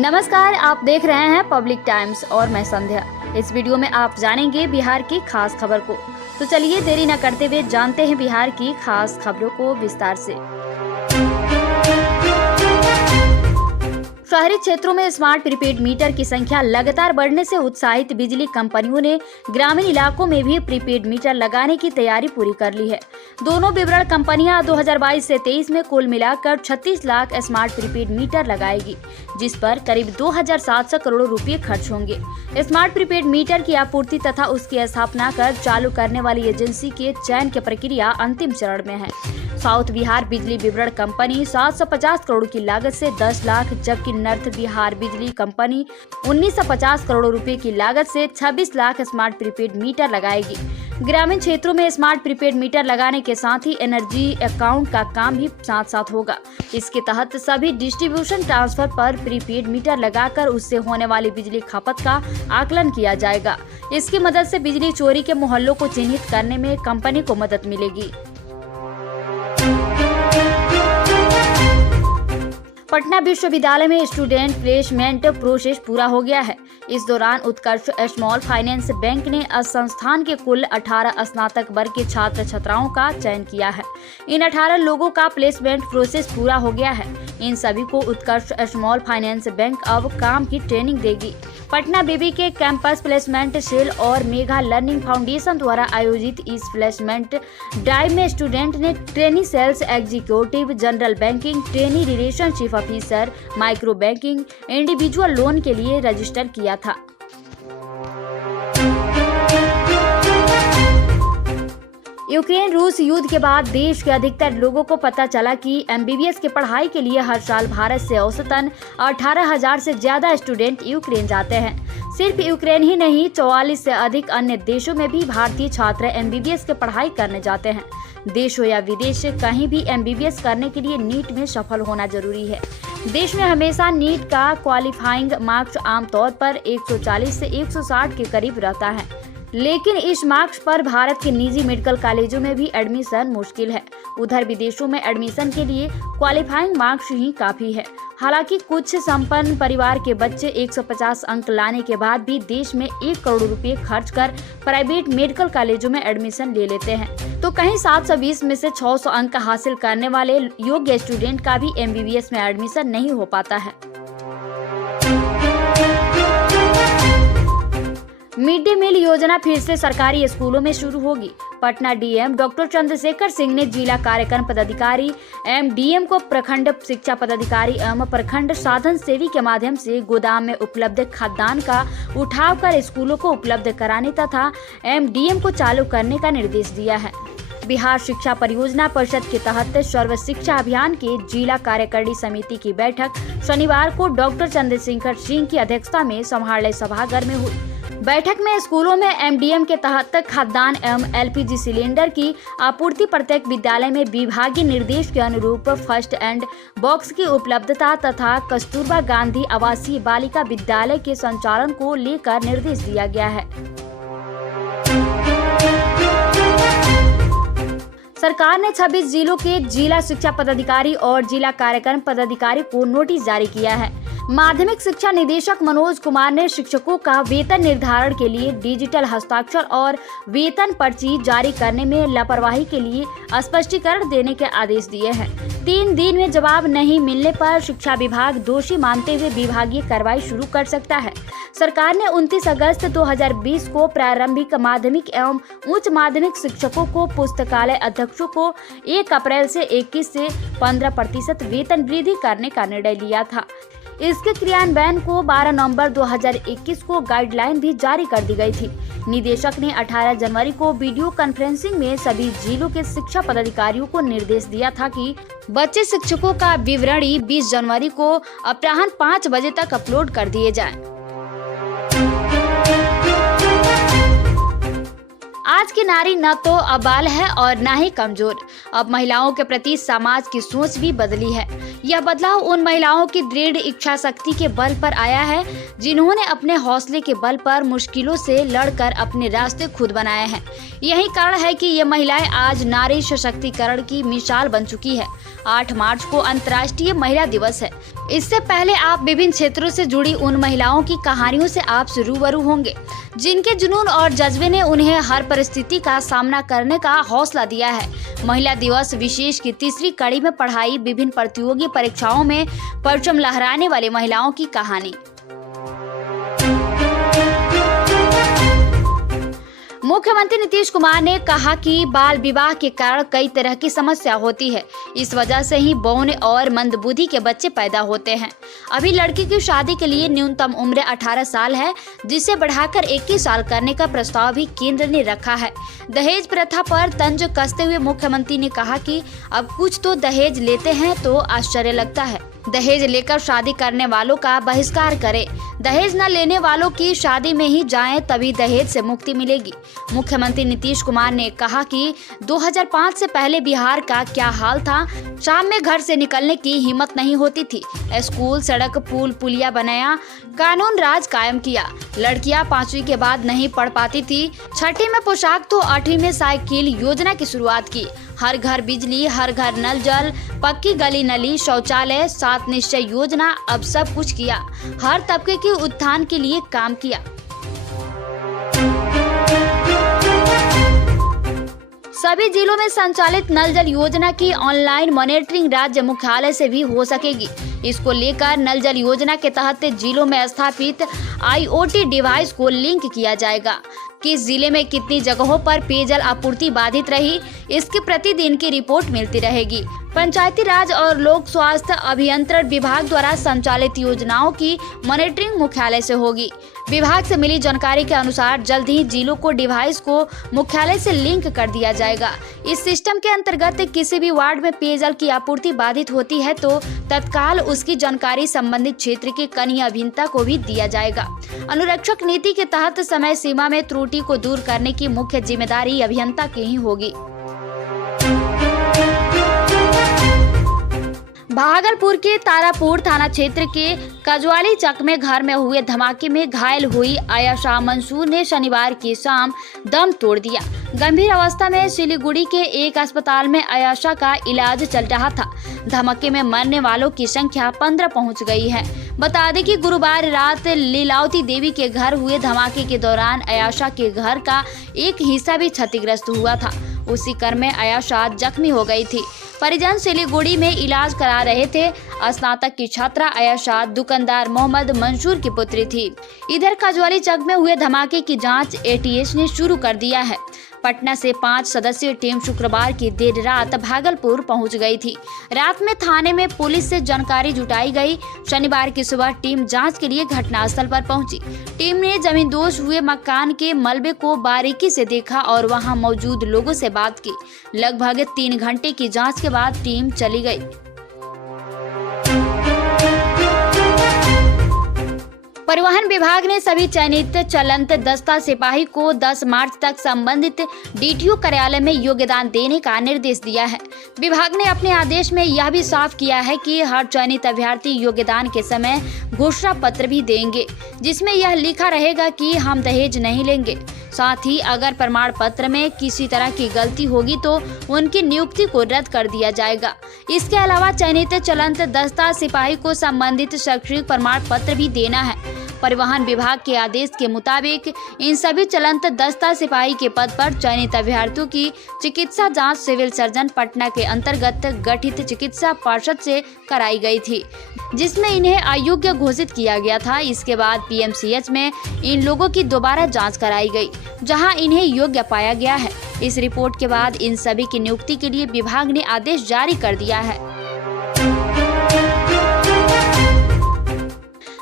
नमस्कार, आप देख रहे हैं पब्लिक टाइम्स और मैं संध्या। इस वीडियो में आप जानेंगे बिहार की खास खबर को। तो चलिए देरी न करते हुए जानते हैं बिहार की खास खबरों को विस्तार से। शहरी क्षेत्रों में स्मार्ट प्रीपेड मीटर की संख्या लगातार बढ़ने से उत्साहित बिजली कंपनियों ने ग्रामीण इलाकों में भी प्रीपेड मीटर लगाने की तैयारी पूरी कर ली है। दोनों वितरण कंपनियां 2022 से 23 में कुल मिलाकर 36 लाख स्मार्ट प्रीपेड मीटर लगाएगी, जिस पर करीब 2700 करोड़ रुपए खर्च होंगे। स्मार्ट प्रीपेड मीटर की आपूर्ति तथा उसकी स्थापना कर चालू करने वाली एजेंसी के चयन की प्रक्रिया अंतिम चरण में है। साउथ बिहार बिजली वितरण कंपनी 750 करोड़ की लागत से 10 लाख, जबकि नॉर्थ बिहार बिजली कंपनी 1950 करोड़ रुपए की लागत से 26 लाख स्मार्ट प्रीपेड मीटर लगाएगी। ग्रामीण क्षेत्रों में स्मार्ट प्रीपेड मीटर लगाने के साथ ही एनर्जी अकाउंट का काम भी साथ साथ होगा। इसके तहत सभी डिस्ट्रीब्यूशन ट्रांसफर पर प्रीपेड मीटर लगाकर उससे होने वाली बिजली खपत का आकलन किया जाएगा। इसकी मदद से बिजली चोरी के मोहल्लों को चिन्हित करने में कंपनी को मदद मिलेगी। पटना विश्वविद्यालय में स्टूडेंट प्लेसमेंट प्रोसेस पूरा हो गया है। इस दौरान उत्कर्ष स्मॉल फाइनेंस बैंक ने संस्थान के कुल 18 स्नातक वर्ग के छात्र छात्राओं का चयन किया है। इन 18 लोगों का प्लेसमेंट प्रोसेस पूरा हो गया है। इन सभी को उत्कर्ष स्मॉल फाइनेंस बैंक अब काम की ट्रेनिंग देगी। पटना बेबी के कैंपस प्लेसमेंट सेल और मेगा लर्निंग फाउंडेशन द्वारा आयोजित इस प्लेसमेंट ड्राइव में स्टूडेंट ने trainee sales executive, general banking, trainee relationship officer, micro banking, individual loan के लिए रजिस्टर किया था। यूक्रेन रूस युद्ध के बाद देश के अधिकतर लोगों को पता चला कि एमबीबीएस की पढ़ाई के लिए हर साल भारत से औसतन 18,000 से ज्यादा स्टूडेंट यूक्रेन जाते हैं। सिर्फ यूक्रेन ही नहीं, 44 से अधिक अन्य देशों में भी भारतीय छात्र एमबीबीएस की पढ़ाई करने जाते हैं। देश हो या विदेश, कहीं भी एमबीबीएस करने के लिए नीट में सफल होना जरूरी है। देश में हमेशा नीट का क्वालिफाइंग मार्क्स आमतौर पर 140 से 160 के करीब रहता है, लेकिन इस मार्क्स पर भारत के निजी मेडिकल कॉलेजों में भी एडमिशन मुश्किल है। उधर विदेशों में एडमिशन के लिए क्वालिफाइंग मार्क्स ही काफी है। हालांकि कुछ संपन्न परिवार के बच्चे 150 अंक लाने के बाद भी देश में 1 करोड़ रुपए खर्च कर प्राइवेट मेडिकल कॉलेजों में एडमिशन ले लेते हैं, तो कहीं 720 में से 600 अंक हासिल करने वाले योग्य स्टूडेंट का भी एमबीबीएस में एडमिशन नहीं हो पाता है। मिड डे मील योजना फिर से सरकारी स्कूलों में शुरू होगी। पटना डीएम डॉक्टर चंद्रशेखर सिंह ने जिला कार्यक्रम पदाधिकारी एवं डीएम को प्रखंड शिक्षा पदाधिकारी एवं प्रखंड साधन सेवी के माध्यम से गोदाम में उपलब्ध खाद्यान्न का उठाव कर स्कूलों को उपलब्ध कराने तथा एमडीएम को चालू करने का निर्देश दिया है। बिहार शिक्षा परियोजना परिषद के तहत सर्व शिक्षा अभियान के जिला कार्यकारिणी समिति की बैठक शनिवार को डॉक्टर चंद्रशेखर सिंह की अध्यक्षता में समाहरणालय सभागार में हुई। बैठक में स्कूलों में एमडीएम के तहत खाद्यान्न एवं एलपीजी सिलेंडर की आपूर्ति, प्रत्येक विद्यालय में विभागीय निर्देश के अनुरूप फर्स्ट एड बॉक्स की उपलब्धता तथा कस्तूरबा गांधी आवासीय बालिका विद्यालय के संचालन को लेकर निर्देश दिया गया है। सरकार ने 26 जिलों के जिला शिक्षा पदाधिकारी और जिला कार्यक्रम पदाधिकारी को नोटिस जारी किया है। माध्यमिक शिक्षा निदेशक मनोज कुमार ने शिक्षकों का वेतन निर्धारण के लिए डिजिटल हस्ताक्षर और वेतन पर्ची जारी करने में लापरवाही के लिए स्पष्टीकरण देने के आदेश दिए हैं। 3 दिन में जवाब नहीं मिलने पर शिक्षा विभाग दोषी मानते हुए विभागीय कार्रवाई शुरू कर सकता है। सरकार ने 29 अगस्त 2020 को प्रारंभिक माध्यमिक एवं उच्च माध्यमिक शिक्षकों को पुस्तकालय अध्यक्षों को 1 अप्रैल से 21 से 15% वेतन वृद्धि करने का निर्णय लिया था। इसके क्रियान्वयन को 12 नवंबर 2021 को गाइडलाइन भी जारी कर दी गई थी। निदेशक ने 18 जनवरी को वीडियो कॉन्फ्रेंसिंग में सभी जिलों के शिक्षा पदाधिकारियों को निर्देश दिया था कि बच्चे शिक्षकों का विवरणी 20 जनवरी को अपराह्न 5 बजे तक अपलोड कर दिए जाएं। आज आज की नारी न तो अबाल है और न ही कमजोर। अब महिलाओं के प्रति समाज की सोच भी बदली है। यह बदलाव उन महिलाओं की दृढ़ इच्छा शक्ति के बल पर आया है जिन्होंने अपने हौसले के बल पर मुश्किलों से लड़कर अपने रास्ते खुद बनाए हैं। यही कारण है कि ये महिलाएं आज नारी सशक्तिकरण की मिसाल बन चुकी है। 8 मार्च को अंतर्राष्ट्रीय महिला दिवस है। इससे पहले आप विभिन्न क्षेत्रों से जुड़ी उन महिलाओं की कहानियों से आप रूबरू होंगे जिनके जुनून और जज्बे ने उन्हें हर परिस्थिति का सामना करने का हौसला दिया है। महिला दिवस विशेष की तीसरी कड़ी में पढ़ाई विभिन्न प्रतियोगी परीक्षाओं में परचम लहराने वाली महिलाओं की कहानी। मुख्यमंत्री नीतीश कुमार ने कहा कि बाल विवाह के कारण कई तरह की समस्या होती है। इस वजह से ही बौने और मंदबुद्धि के बच्चे पैदा होते हैं। अभी लड़की की शादी के लिए न्यूनतम उम्र 18 साल है, जिसे बढ़ाकर 21 साल करने का प्रस्ताव भी केंद्र ने रखा है। दहेज प्रथा पर तंज कसते हुए मुख्यमंत्री ने कहा कि अब कुछ तो दहेज लेते हैं तो आश्चर्य लगता है। दहेज लेकर शादी करने वालों का बहिष्कार करें। दहेज न लेने वालों की शादी में ही जाएं, तभी दहेज से मुक्ति मिलेगी। मुख्यमंत्री नीतीश कुमार ने कहा कि 2005 से पहले बिहार का क्या हाल था। शाम में घर से निकलने की हिम्मत नहीं होती थी। स्कूल, सड़क, पुल, पुलिया बनाया, कानून राज कायम किया। लड़कियां 5वीं के बाद नहीं पढ़ पाती थी। 6ठी में पोशाक तो 8वीं में साइकिल योजना की शुरुआत की। हर घर बिजली, हर घर नल जल, पक्की गली नली, शौचालय, 7 निश्चय योजना, अब सब कुछ किया। हर तबके के उत्थान के लिए काम किया। सभी जिलों में संचालित नल जल योजना की ऑनलाइन मॉनिटरिंग राज्य मुख्यालय से भी हो सकेगी। इसको लेकर नल जल योजना के तहत जिलों में स्थापित IoT डिवाइस को लिंक किया जाएगा। किस जिले में कितनी जगहों पर पेयजल आपूर्ति बाधित रही, इसकी प्रतिदिन की रिपोर्ट मिलती रहेगी। पंचायती राज और लोक स्वास्थ्य अभियंत्रण विभाग द्वारा संचालित योजनाओं की मॉनिटरिंग मुख्यालय से होगी। विभाग से मिली जानकारी के अनुसार जल्द ही जिलों को डिवाइस को मुख्यालय से लिंक कर दिया जाएगा। इस सिस्टम के अंतर्गत किसी भी वार्ड में पेयजल की आपूर्ति बाधित होती है तो तत्काल उसकी जानकारी संबंधित क्षेत्र के कनीय अभियंता को भी दिया जाएगा। अनुरक्षक नीति के तहत समय सीमा में त्रुटि को दूर करने की मुख्य जिम्मेदारी अभियंता की ही होगी। भागलपुर के तारापुर थाना क्षेत्र के कजवाली चक में घर में हुए धमाके में घायल हुई आयशा मंसूर ने शनिवार की शाम दम तोड़ दिया। गंभीर अवस्था में सिलीगुड़ी के एक अस्पताल में आयशा का इलाज चल रहा था। धमाके में मरने वालों की संख्या 15 पहुंच गई है। बता दें कि गुरुवार रात लीलावती देवी के घर हुए धमाके के दौरान आयशा के घर का एक हिस्सा भी क्षतिग्रस्त हुआ था। उसी क्रम में आयशा जख्मी हो गई थी। परिजन सिलीगुड़ी में इलाज करा रहे थे। स्नातक की छात्रा आयशा दुकानदार मोहम्मद मंसूर की पुत्री थी। इधर कजवाली चक में हुए धमाके की जांच ATS ने शुरू कर दिया है। पटना से 5 सदस्यीय टीम शुक्रवार की देर रात भागलपुर पहुंच गई थी। रात में थाने में पुलिस से जानकारी जुटाई गई। शनिवार की सुबह टीम जांच के लिए घटनास्थल पर पहुंची। टीम ने जमींदोज हुए मकान के मलबे को बारीकी से देखा और वहां मौजूद लोगों से बात की। लगभग 3 घंटे की जांच के बाद टीम चली गई। परिवहन विभाग ने सभी चयनित चलंत दस्ता सिपाही को 10 मार्च तक संबंधित DTO कार्यालय में योगदान देने का निर्देश दिया है। विभाग ने अपने आदेश में यह भी साफ किया है कि हर चयनित अभ्यर्थी योगदान के समय घोषणा पत्र भी देंगे, जिसमें यह लिखा रहेगा कि हम दहेज नहीं लेंगे। साथ ही अगर प्रमाण पत्र में किसी तरह की गलती होगी तो उनकी नियुक्ति को रद्द कर दिया जाएगा। इसके अलावा चयनित चलंत दस्ता सिपाही को संबंधित शैक्षणिक प्रमाण पत्र भी देना है। परिवहन विभाग के आदेश के मुताबिक इन सभी चलंत दस्ता सिपाही के पद पर चयनित अभ्यर्थियों की चिकित्सा जांच सिविल सर्जन पटना के अंतर्गत गठित चिकित्सा पार्षद से कराई गई थी, जिसमें इन्हें अयोग्य घोषित किया गया था। इसके बाद PMCH में इन लोगों की दोबारा जांच कराई गई, जहां इन्हें योग्य पाया गया है। इस रिपोर्ट के बाद इन सभी की नियुक्ति के लिए विभाग ने आदेश जारी कर दिया है।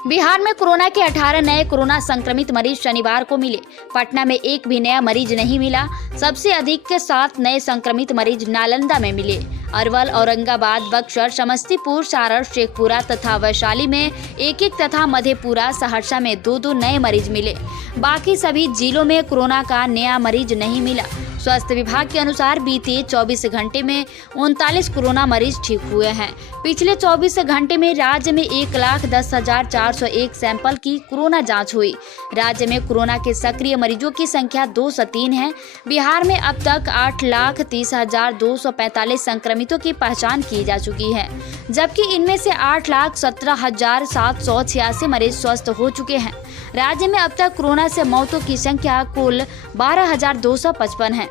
बिहार में कोरोना के 18 नए कोरोना संक्रमित मरीज शनिवार को मिले। पटना में एक भी नया मरीज नहीं मिला। सबसे अधिक 7 नए संक्रमित मरीज नालंदा में मिले। अरवल, औरंगाबाद, बक्सर, समस्तीपुर, सारण, शेखपुरा तथा वैशाली में 1-1 तथा मधेपुरा, सहरसा में 2-2 नए मरीज मिले। बाकी सभी जिलों में कोरोना का नया मरीज नहीं मिला। स्वास्थ्य विभाग के अनुसार बीते 24 घंटे में 39 कोरोना मरीज ठीक हुए हैं। पिछले 24 घंटे में राज्य में 1,10,401 सैंपल की कोरोना जांच हुई। राज्य में कोरोना के सक्रिय मरीजों की संख्या 203 है। बिहार में अब तक 8,30,245 संक्रमितों की पहचान की जा चुकी है, जबकि इनमें से 8,17,786 मरीज स्वस्थ हो चुके हैं। राज्य में अब तक कोरोना से मौतों की संख्या कुल 12,255 है।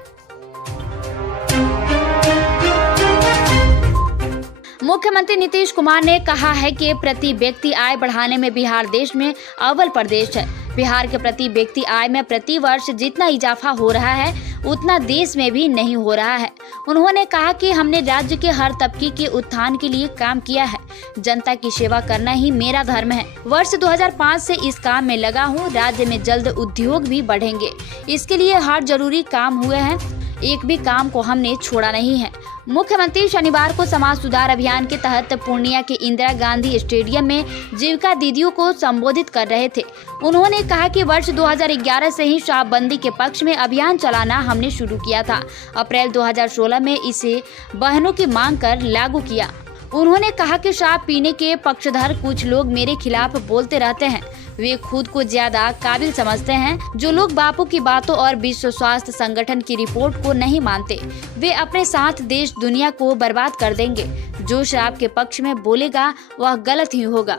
मुख्यमंत्री नीतीश कुमार ने कहा है कि प्रति व्यक्ति आय बढ़ाने में बिहार देश में अव्वल प्रदेश है। बिहार के प्रति व्यक्ति आय में प्रति वर्ष जितना इजाफा हो रहा है उतना देश में भी नहीं हो रहा है। उन्होंने कहा कि हमने राज्य के हर तबके के उत्थान के लिए काम किया है। जनता की सेवा करना ही मेरा धर्म है। वर्ष 2005 से इस काम में लगा हूँ। राज्य में जल्द उद्योग भी बढ़ेंगे। इसके लिए हर जरूरी काम हुए हैं। एक भी काम को हमने छोड़ा नहीं है। मुख्यमंत्री शनिवार को समाज सुधार अभियान के तहत पूर्णिया के इंदिरा गांधी स्टेडियम में जीविका दीदियों को संबोधित कर रहे थे। उन्होंने कहा कि वर्ष 2011 से ही शराबबंदी के पक्ष में अभियान चलाना हमने शुरू किया था। अप्रैल 2016 में इसे बहनों की मांग कर लागू किया। उन्होंने कहा कि शराब पीने के पक्षधर कुछ लोग मेरे खिलाफ बोलते रहते हैं। वे खुद को ज्यादा काबिल समझते हैं। जो लोग बापू की बातों और विश्व स्वास्थ्य संगठन की रिपोर्ट को नहीं मानते, वे अपने साथ देश दुनिया को बर्बाद कर देंगे। जो शराब के पक्ष में बोलेगा वह गलत ही होगा।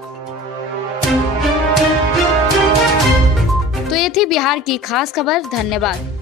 तो ये थी बिहार की खास खबर। धन्यवाद।